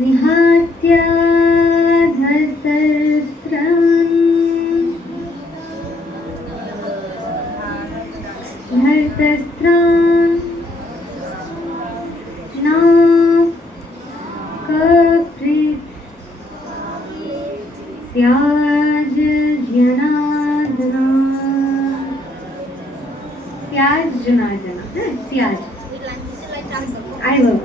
निहात्य धर्तस्त्रम् धर्तस्त्रम् न कप्रीत् त्याज जनार्दना त्याज जनार्दना त्याज I will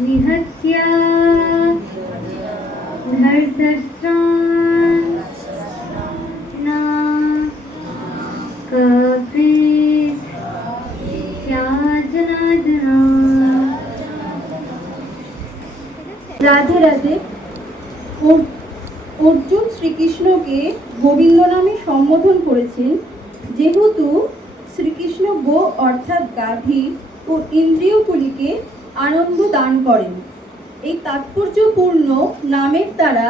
निहत्य धर्तस्त्रान् न कप्रीत् त्याज जनार्दना। রাধে রাধে। অর্জুন শ্রীকৃষ্ণকে গোবিন্দ নামে সম্বোধন করেছেন, যেহেতু শ্রীকৃষ্ণ গো অর্থাৎ গাভী ও ইন্দ্রিয়গুলিকে আনন্দ দান করেন। এই তাৎপর্যপূর্ণ নামের দ্বারা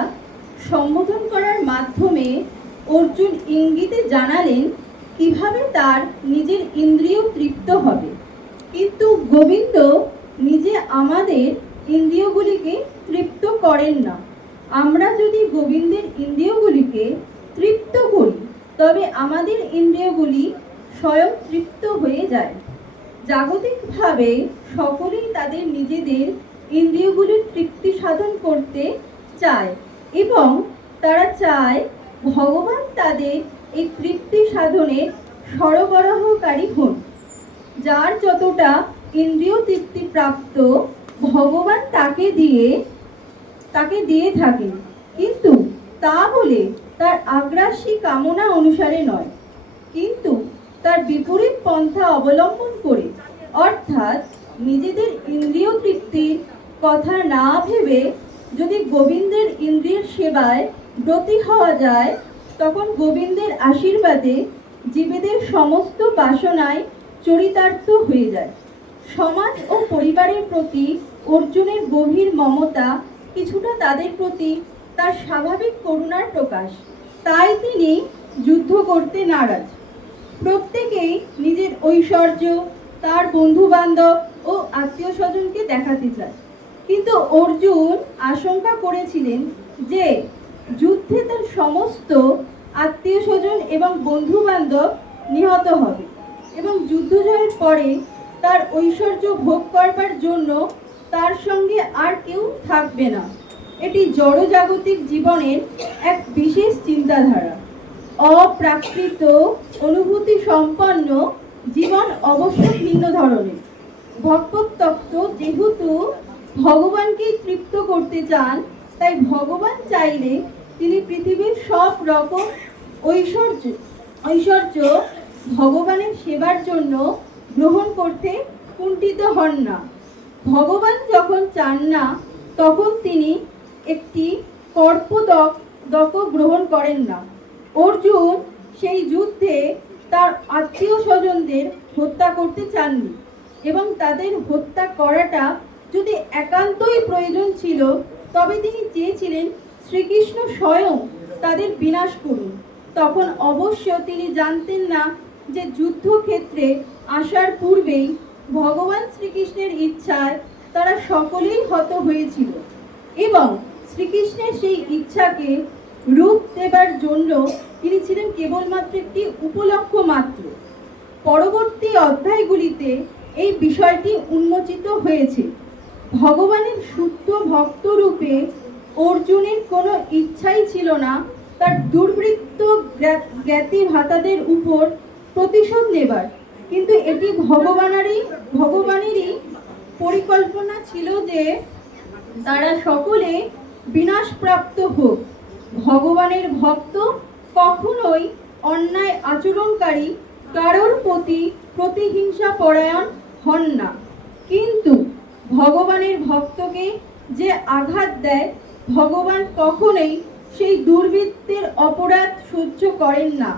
সম্বোধন করার মাধ্যমে অর্জুন ইঙ্গিতে জানালেন কিভাবে তার নিজের ইন্দ্রিয় তৃপ্ত হবে। কিন্তু গোবিন্দ নিজে আমাদের ইন্দ্রিয়গুলিকে তৃপ্ত করেন না। আমরা যদি গোবিন্দের ইন্দ্রিয়গুলিকে তৃপ্ত করি তবে আমাদের ইন্দ্রিয়গুলি স্বয়ং তৃপ্ত হয়ে যায়। জাগতিকভাবে সকলেই তাদের নিজেদের ইন্দ্রিয়গুলির তৃপ্তি সাধন করতে চায় এবং তারা চায় ভগবান তাদের এই তৃপ্তি সাধনের সরবরাহকারী হন। যার যতটা ইন্দ্রিয় তৃপ্তি প্রাপ্ত ভগবান তাকে দিয়ে থাকেন, কিন্তু তা বলে তার আগ্রাসী কামনা অনুসারে নয়, কিন্তু তার বিপরীত পন্থা অবলম্বন করে, অর্থাৎ নিজেদের ইন্দ্রিয় তৃপ্তির কথা না ভেবে যদি গোবিন্দের ইন্দ্রিয়ের সেবায় ব্রতী হওয়া যায়, তখন গোবিন্দের আশীর্বাদে জীবেদের সমস্ত বাসনায় চরিতার্থ হয়ে যায়। সমাজ ও পরিবারের প্রতি অর্জুনের গভীর মমতা কিছুটা তাদের প্রতি তার স্বাভাবিক করুণার প্রকাশ। তাই তিনি যুদ্ধ করতে নারাজ। প্রত্যেকেই নিজের ঐশ্বর্য তার বন্ধু বান্ধব ও আত্মীয় স্বজনকে দেখাতে চায়, কিন্তু অর্জুন আশঙ্কা করেছিলেন যে যুদ্ধে তার সমস্ত আত্মীয় স্বজন এবং বন্ধু বান্ধব নিহত হবে এবং যুদ্ধ জয়ের পরে তার ঐশ্বর্য ভোগ করবার জন্য তার সঙ্গে আর কেউ থাকবে না। এটি জড়জাগতিক জীবনের এক বিশেষ চিন্তাধারা। অপ্রাকৃত অনুভূতি সম্পন্ন জীবন অবশ্য ভিন্ন ধরনের। ভগবত্তত্ত্ব যেহেতু ভগবানকে তৃপ্ত করতে চান, তাই ভগবান চাইলে তিনি পৃথিবীর সব রকম ঐশ্বর্য ভগবানের সেবার জন্য গ্রহণ করতে কুণ্ঠিত হন না। ভগবান যখন চান না, তখন তিনি একটি কর্পদক গ্রহণ করেন না। অর্জুন সেই যুদ্ধে তার আত্মীয় স্বজনদের হত্যা করতে চাননি, এবং তাদের হত্যা করাটা যদি একান্তই প্রয়োজন ছিল, তবে তিনি চেয়েছিলেন শ্রীকৃষ্ণ স্বয়ং তাদের বিনাশ করুন। তখন অবশ্য তিনি জানতেন না যে যুদ্ধক্ষেত্রে আসার পূর্বেই ভগবান শ্রীকৃষ্ণের ইচ্ছায় তারা সকলেই হত হয়েছিল, এবং শ্রীকৃষ্ণের সেই ইচ্ছাকে রূপ দেবার জন্য তিনি ছিলেন কেবলমাত্র একটি উপলক্ষ মাত্র। পরবর্তী অধ্যায়গুলিতে এই বিষয়টি উন্মোচিত হয়েছে। ভগবানের শুদ্ধ ভক্ত রূপে অর্জুনের কোনো ইচ্ছাই ছিল না তার দুর্বৃত্ত জ্ঞাতি ভাতাদের উপর প্রতিশোধ নেবার, কিন্তু এটি ভগবানেরই পরিকল্পনা ছিল যে তারা সকলে বিনাশপ্রাপ্ত হোক। ভগবানের ভক্ত কখনোই অন্যায় আচরণকারী কারোর প্রতি প্রতিহিংসা পরায়ণ হন না, কিন্তু ভগবানের ভক্তকে যে আঘাত দেয়, ভগবান কখনোই সেই দুর্বৃত্তের অপরাধ সহ্য করেন না।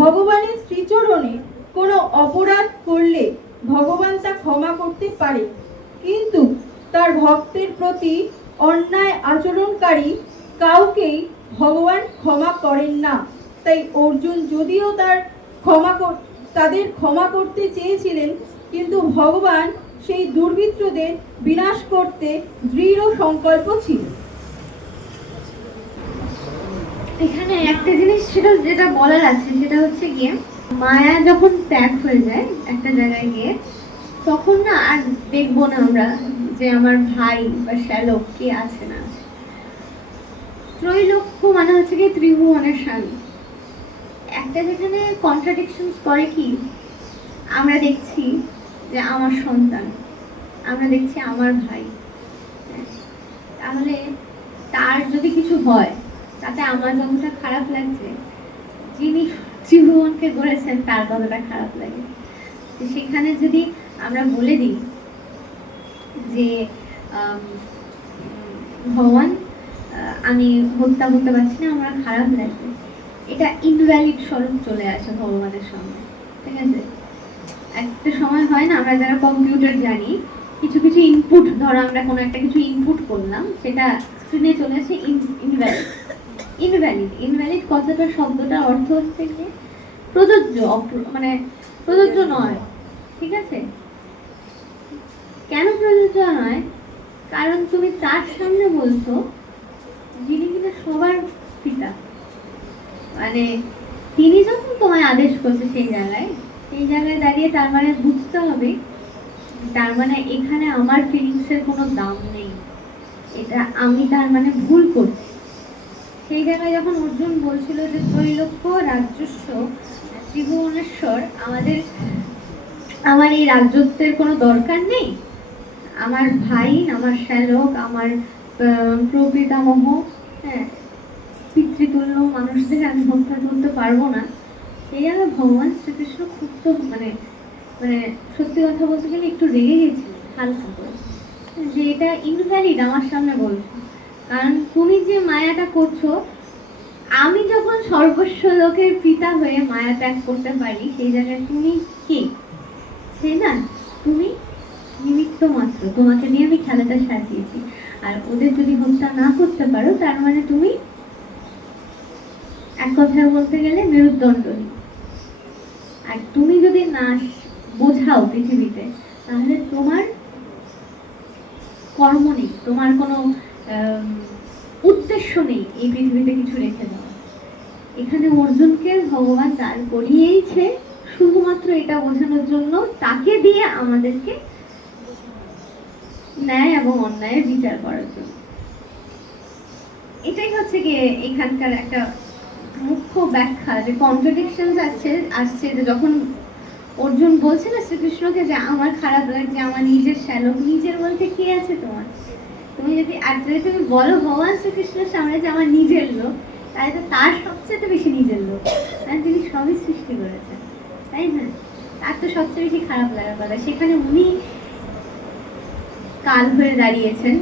ভগবানের শ্রীচরণে কোনো অপরাধ করলে ভগবান তা ক্ষমা করতে পারে, কিন্তু তার ভক্তের প্রতি অন্যায় আচরণকারী কাউকেই ভগবান ক্ষমা করেন না। তাই অর্জুন যদিও তাদের ক্ষমা করতে চেয়েছিলেন, কিন্তু ভগবান সেই দুর্বৃত্তদের বিনাশ করতে দৃঢ় সংকল্প ছিল। এখানে একটা জিনিস যেটা বলার আছে সেটা হচ্ছে গিয়ে, মায়া যখন ত্যাগ হয়ে যায় একটা জায়গায় গিয়ে, তখন না আর দেখবো না আমরা যে আমার ভাই বা শ্যালক কে আছে না আছে। ত্রৈলোক্য মানে হচ্ছে কি ত্রিভুবনের স্বামী। একটা যেখানে কন্ট্রাডিকশনস করে কি, আমরা দেখছি যে আমার সন্তান, আমরা দেখছি আমার ভাই, তাহলে তার যদি কিছু হয় তাতে আমার যতটা খারাপ লাগছে, যিনি ত্রিভুবনকে গড়েছেন তার কতটা খারাপ লাগে। সেখানে যদি আমরা বলে দিই যে ভগবান আমি হত্যা করতে পারছি না, আমার খারাপ লাগবে, এটা ইনভ্যালিড স্বরূপ চলে আসে ভগবানের সামনে। ঠিক আছে, একটা সময় হয় না, আমরা যারা কম্পিউটার জানি, কিছু কিছু ইনপুট, ধরো আমরা কোনো একটা কিছু ইনপুট করলাম, সেটা স্ক্রিনে চলে আসে ইনভ্যালিড। ইনভ্যালিড ইনভ্যালিড কথাটা, শব্দটার অর্থ হচ্ছে যে প্রযোজ্য, মানে প্রযোজ্য নয়। ঠিক আছে, কেন প্রযোজ্য নয়? কারণ তুমি তার সামনে বলছো যিনি কিনা সবার পিতা, মানে তিনি যখন তোমায় আদেশ করছে সেই জায়গায় দাঁড়িয়ে তার মানে বুঝতে হবে, তার মানে এখানে আমার ফিলিংসের কোনো দাম নেই, এটা আমি তার মানে ভুল করছি। সেই জায়গায় যখন অর্জুন বলছিল যে ত্রৈলোক্য রাজ্যস্ব ত্রিভুবনেশ্বর, আমার এই রাজ্যত্বের কোনো দরকার নেই, আমার ভাই, আমার শ্যালক, আমার প্রপিতামহ, হ্যাঁ, পিতৃতুল্য মানুষদের আমি হত্যা করতে পারবো না। এই জায়গায় ভগবান শ্রীকৃষ্ণ খুব তো মানে মানে সত্যি কথা বলতে গেলে একটু রেগে গেছিলেন হালকা করে, যে এটা ইনভ্যালিড আমার সামনে বলছো। কারণ তুমি যে মায়াটা করছো, আমি যখন সর্বস্ব লোকের পিতা হয়ে মায়া ত্যাগ করতে পারি, সেই জায়গায় তুমি কে? সেই না, তুমি নিমিত্ত মাত্র, তোমাকে নিয়ে আমি খেলাটা সাজিয়েছি। আর ওদের যদি হত্যা না করতে পারো, তার মানে তুমি এক কথায় বলতে গেলে মেরুদণ্ডহীন। আর তুমি যদি না বোঝাও পৃথিবীতে, তাহলে তোমার কর্ম নেই, তোমার কোনো উদ্দেশ্য নেই এই পৃথিবীতে কিছু রেখে দেওয়া। এখানে অর্জুনকে ভগবান দাঁড় করিয়েইছে শুধুমাত্র এটা বোঝানোর জন্য, তাকে দিয়ে আমাদেরকে ন্যায় এবং অন্যায়ের বিচার করার জন্য। এটাই হচ্ছে গিয়ে এখানকার একটা মুখ্য ব্যাখ্যা, যে কন্ট্রাডিকশন আসছে যে যখন অর্জুন বলছে না শ্রীকৃষ্ণকে যে আমার খারাপ লাগছে, আমার নিজের শ্যালক, নিজের বলতে কি আছে তোমার? তুমি যদি তুমি বলো ভগবান শ্রীকৃষ্ণের সামনে যে আমার নিজের লোক, তাই তো তার সবচেয়ে বেশি নিজের লোক, কারণ তিনি সবই সৃষ্টি করেছেন, তাই না? তার তো সবচেয়ে বেশি খারাপ লাগার কথা। সেখানে উনি কাল হয়ে দাঁড়িয়েছেন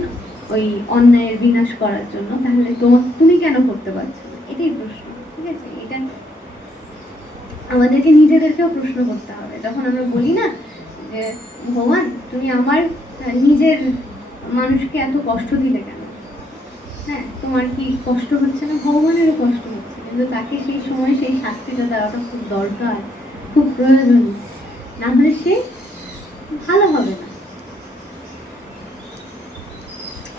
ওই অন্যায়ের বিনাশ করার জন্য, তাহলে তুমি কেন করতে পারছো না? এটাই প্রশ্ন। ঠিক আছে, এটা আমাদেরকে নিজেদেরকেও প্রশ্ন করতে হবে। যখন আমরা বলি না যে ভগবান তুমি আমার নিজের মানুষকে এত কষ্ট দিলে কেন, হ্যাঁ, তোমার কি কষ্ট হচ্ছে না? ভগবানেরও কষ্ট হচ্ছে, কিন্তু তাকে সেই সময় সেই শাস্তিটা দেওয়াটা খুব দরকার, খুব প্রয়োজনীয়, না হলে সে ভালো হবে না।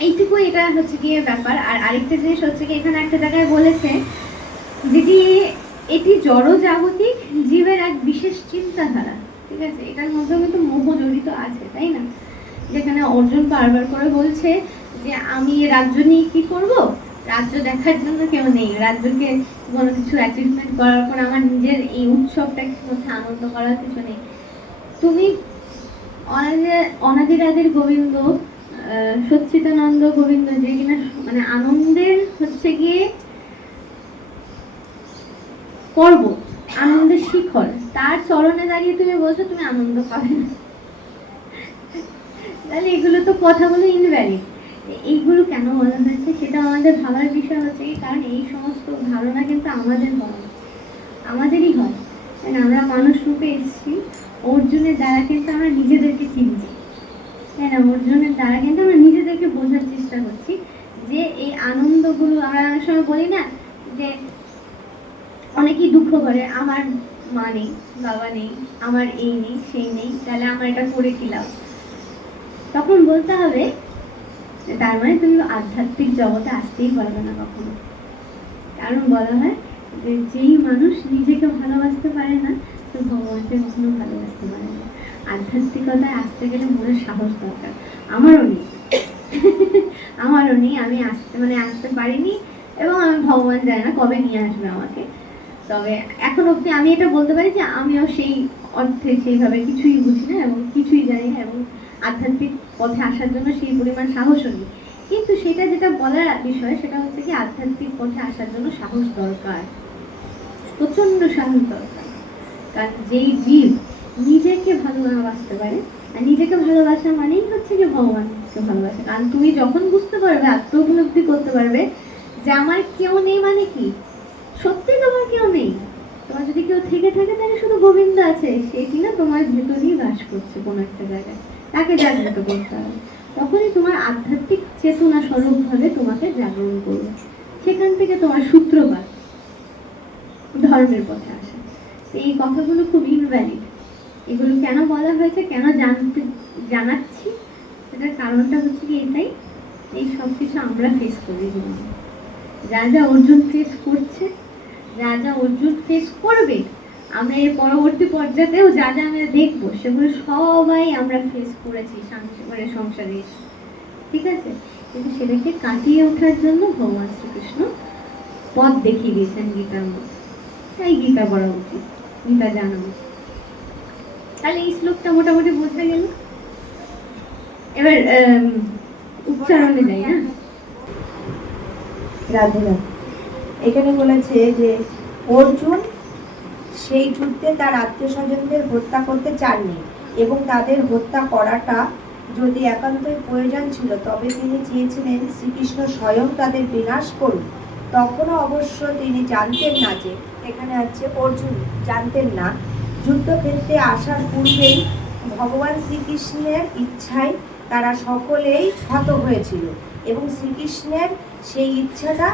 এইটুকু এটা হচ্ছে গিয়ে ব্যাপার। আর আরেকটা জিনিস হচ্ছে কি, এখানে একটা জায়গায় বলেছে যেটি এটি জড়জাগতিক জীবের এক বিশেষ চিন্তাধারা। ঠিক আছে, এটার মধ্যে কিন্তু মোহ জড়িত আছে, তাই না? যেখানে অর্জুন বারবার করে বলছে যে আমি রাজ্য নিয়ে কি করব, রাজ্য দেখার জন্য কেউ নেই, রাজ্যকে কোনো কিছু অ্যাচিভমেন্ট করার পর আমার নিজের এই উৎসবটাকে মধ্যে আনন্দ করার কিছু নেই। তুমি অনাদিরাদির গোবিন্দ, সচ্চিদানন্দ গোবিন্দ, যে কিনা মানে আনন্দের হচ্ছে গিয়ে পর্বত, আনন্দের শিখর, তার চরণে দাঁড়িয়ে তুমি বলছো তুমি আনন্দ পাবে না, তাহলে এগুলো তো কথাগুলো ইনভ্যালিড। এইগুলো কেন বলা হয়েছে সেটা আমাদের ভাবার বিষয় হচ্ছে কি, কারণ এই সমস্ত ধারণা কিন্তু আমাদেরই হয়। আমরা মানুষ রূপে এসেছি, অর্জুনের দ্বারা কিন্তু আমরা নিজেদেরকে চিনছি, তাই না? অর্জুনের দ্বারা কিন্তু আমরা নিজেদেরকে বোঝার চেষ্টা করছি যে এই আনন্দগুলো, আমরা অনেক সময় বলি না যে অনেকেই দুঃখ করে আমার মা নেই, বাবা নেই, আমার এই নেই, সেই নেই, তাহলে আমার এটা করে কি লাভ? তখন বলতে হবে যে তার মানে তুমি আধ্যাত্মিক জগতে আসতেই পারবে না কখনো। কারণ বলা হয় যে যেই মানুষ নিজেকে ভালোবাসতে পারে না, তো ভগবানকে কখনো ভালোবাসতে পারে না। আধ্যাত্মিকতায় আসতে গেলে মনে সাহস দরকার। আমারও নেই আমারও নেই, আমি আসতে পারিনি, এবং আমি ভগবান জানে না কবে নিয়ে আসবে আমাকে। তবে এখন অব্দি আমি এটা বলতে পারি যে আমিও সেই অর্থে সেইভাবে কিছুই বুঝি না এবং কিছুই জানি না, এবং আধ্যাত্মিক পথে আসার জন্য সেই পরিমাণ সাহসও নেই। কিন্তু সেটা যেটা বলার বিষয় সেটা হচ্ছে কি, আধ্যাত্মিক পথে আসার জন্য সাহস দরকার, প্রচন্ড সাহস দরকার। কারণ যেই জীব নিজেকে ভালোবাসতে পারে, আর নিজেকে ভালোবাসা মানেই হচ্ছে যে ভগবানকে ভালোবাসা। কারণ তুমি যখন বুঝতে পারবে, আত্ম উপলব্ধি করতে পারবে যে আমার কেউ নেই, মানে কি সত্যি তোমার কেউ নেই। তোমার যদি কেউ থেকে থাকে তাহলে শুধু গোবিন্দ আছে, সে কিনা তোমার ভেতরেই বাস করছে কোনো একটা জায়গায়, তাকে জাগ্রত করতে হবে। তখনই তোমার আধ্যাত্মিক চেতনা স্বরূপভাবে তোমাকে জাগরণ করবে, সেখান থেকে তোমার সূত্রপাত ধর্মের পথে আসা। এই কথাগুলো খুব ইনভ্যালিড। এগুলো কেন বলা হয়েছে, কেন জানাচ্ছি, সেটার কারণটা হচ্ছে কি এটাই, এই সব কিছু আমরা ফেস করি জীবনে। যা যা অর্জুন ফেস করছে, যা যা অর্জুন ফেস করবে, আমরা এর পরবর্তী পর্যায়েও যা যা আমরা দেখবো, সেগুলো সবাই আমরা ফেস করেছি সংসারে এসে, ঠিক আছে? কিন্তু সেটাকে কাটিয়ে ওঠার জন্য ভগবান শ্রীকৃষ্ণ পথ দেখিয়ে দিয়েছেন গীতার মধ্যে। তাই গীতা পড়া উচিত, গীতা জানা উচিত। তাহলে এই শ্লোকটা মোটামুটি বোঝা গেল। এবার উচ্চারণে যাই না। রাধে রাধে। এখানে বলেছে যে অর্জুন সেই যুদ্ধে তার আত্মীয় স্বজনদের হত্যা করতে চাননি, এবং তাদের হত্যা করাটা যদি একান্তই প্রয়োজন ছিল তবে তিনি চেয়েছিলেন শ্রীকৃষ্ণ স্বয়ং তাদের বিনাশ করুন। তখনও অবশ্য তিনি জানতেন না, যে এখানে আছে অর্জুন জানতেন না, যুদ্ধক্ষেত্রে আসার পূর্বেই ভগবান শ্রীকৃষ্ণের ইচ্ছায় তারা সকলেই হত হয়েছিল, এবং শ্রীকৃষ্ণের সেই ইচ্ছাটা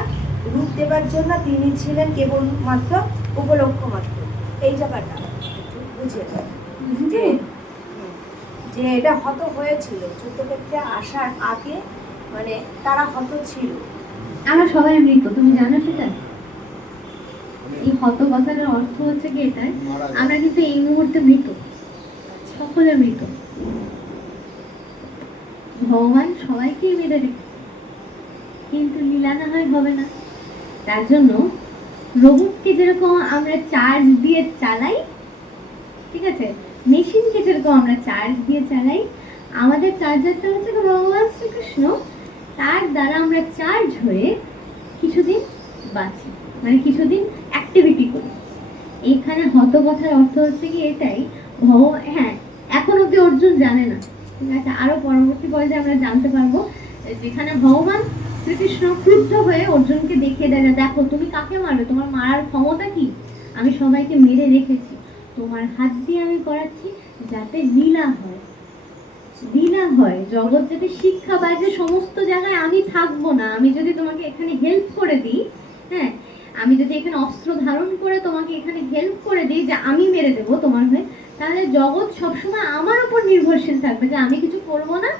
রূপ দেবার জন্য তিনি ছিলেন কেবলমাত্র উপলক্ষ মাত্র। এই জায়গাটা একটু বুঝে দেয় যে এটা হত হয়েছিল যুদ্ধক্ষেত্রে আসার আগে, মানে তারা হত ছিল। আমরা সবাই মৃত, তুমি জানো সেটা? এই হত কথার অর্থ হচ্ছে কি এটাই, আমরা কিন্তু এই মুহূর্তে মৃত, সকলে মৃত। ভগবান সবাইকেই মেরে রেখেছে, কিন্তু লীলা না হয় হবে না। তার জন্য রোবটকে যেরকম আমরা চার্জ দিয়ে চালাই, ঠিক আছে, মেশিনকে যেরকম আমরা চার্জ দিয়ে চালাই, আমাদের চার্জারটা হচ্ছে ভগবান শ্রীকৃষ্ণ। তার দ্বারা আমরা চার্জ হয়ে কিছুদিন বাঁচি, মানে কিছুদিন অ্যাক্টিভিটি করি। এখানে হত কথার অর্থ হচ্ছে কি এটাই, হ্যাঁ এখন অব্দি অর্জুন জানে না, ঠিক আছে, আরো পরবর্তী পর্যায়ে আমরা জানতে পারবো, যেখানে ভগবান শ্রীকৃষ্ণ ক্রুদ্ধ হয়ে অর্জুনকে দেখিয়ে দেয়, দেখো তুমি কাকে মারবে, তোমার মারার ক্ষমতা কি, আমি সবাইকে মেরে রেখেছি, তোমার হাত দিয়ে আমি করাচ্ছি যাতে লীলা হয়, লীলা হয়, জগৎ যাতে শিক্ষা পায় যে সমস্ত জায়গায় আমি থাকবো না। আমি যদি তোমাকে এখানে হেল্প করে দিই, হ্যাঁ, আমি যদি এখানে অস্ত্র ধারণ করে তোমাকে এখানে হেল্প করে দিই যে আমি মেরে দেবো তোমার হয়ে, তাহলে জগৎ সবসময় আমার উপর নির্ভরশীল থাকবে যে আমি কিছু করবো না,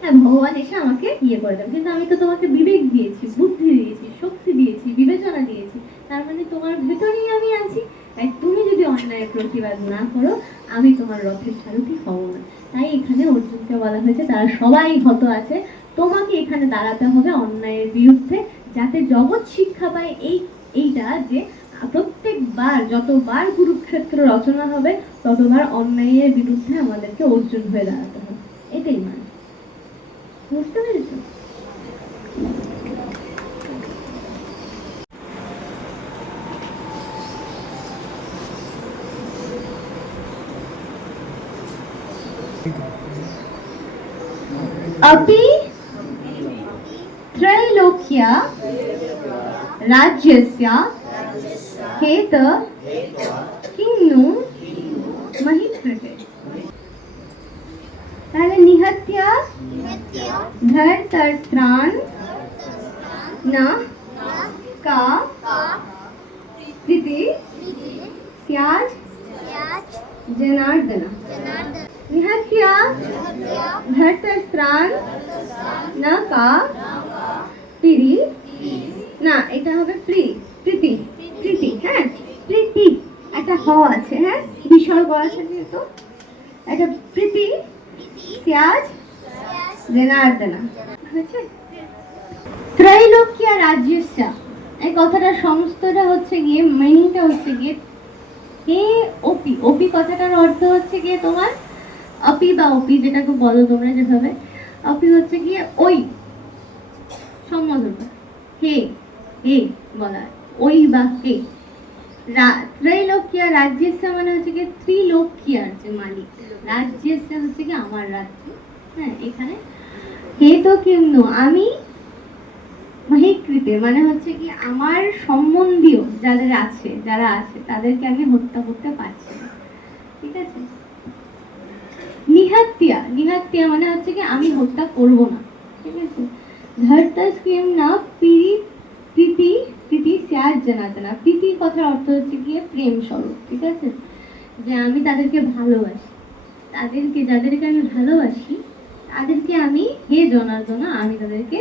হ্যাঁ ভগবান এসে আমাকে ইয়ে করে দেবে। কিন্তু আমি তো তোমাকে বিবেক দিয়েছি, বুদ্ধি দিয়েছি, শক্তি দিয়েছি, বিবেচনা দিয়েছি, তার মানে তোমার ভেতরেই আমি আছি। তাই তুমি যদি অন্যায়ের প্রতিবাদ না করো, আমি তোমার রথের সারথি হব না। তাই এখানে অর্জুনকে বলা হয়েছে তারা সবাই হত আছে, তোমাকে এখানে দাঁড়াতে হবে অন্যায়ের বিরুদ্ধে, যাতে জগৎ শিক্ষা পায় এইটা যে প্রত্যেকবার যতবার কুরুক্ষেত্র রচনা হবে ততবার অন্যায়ের বিরুদ্ধে আমাদেরকে অর্জুন হয়ে দাঁড়াতে হবে। এটাই মানে, বুঝতে পেরেছো? अपि त्रैलोक्या राज्यस्य हेत किन्नु महिष्यते। তাহলে নিহত্য ধর্তরাষ্ট্রান না কা প্রীতি স্যাৎ জনার্দন। নিহাতিয়া ধর্তস্ত্রাণ না কা পিরি না, এটা হবে প্রীতি প্রীতি, হ্যাঁ প্রীতি একটা হ আছে, হ্যাঁ বিসর্গ আছে যেহেতু, এটা প্রীতি স্যাজ জনার্দনা হয়েছে। ত্রৈলোক্য রাজ্যস্য, এই কথাটার সমস্তটা হচ্ছে গিয়ে মিনিংটা হচ্ছে গিয়ে হে ওপি। ওপি কথাটার অর্থ হচ্ছে গিয়ে তোমার অপি বা ওপি, যেটাকে বলো তোমরা যেভাবে। অপি হচ্ছে গিয়ে ওই সম্বোধন, হে হে বলা হয়, ওই বা হে। ত্রৈলোক্য রাজ্যস্য মানে হচ্ছে গিয়ে ত্রিলোক্যার যে মালিক, রাজ্যস্য হচ্ছে কি আমার রাজ্য। হ্যাঁ, এখানে হে তো কিন্তু আমি মহিকৃতে মানে হচ্ছে কি আমার সম্বন্ধীয় যারা আছে তাদেরকে আমি হত্যা করতে পারছি না, ঠিক আছে। নিহাতিয়া মানে হচ্ছে কি আমি হত্যা করব না, ঠিক আছে। ধর্তস্কিম না প্রীতি স্যার জানা। প্রীতি কথার অর্থ হচ্ছে গিয়ে প্রেম স্বরূপ, ঠিক আছে, যে আমি তাদেরকে ভালোবাসি, যাদেরকে আমি ভালোবাসি তাদেরকে আমি হে জনার্দনা আমি তাদেরকে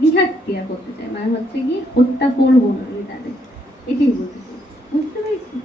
নিহাতিয়া করতে চাই, মানে হচ্ছে কি হত্যা করবো না আমি তাদের, এটাই বলতে চাই। বুঝতে পেরেছি?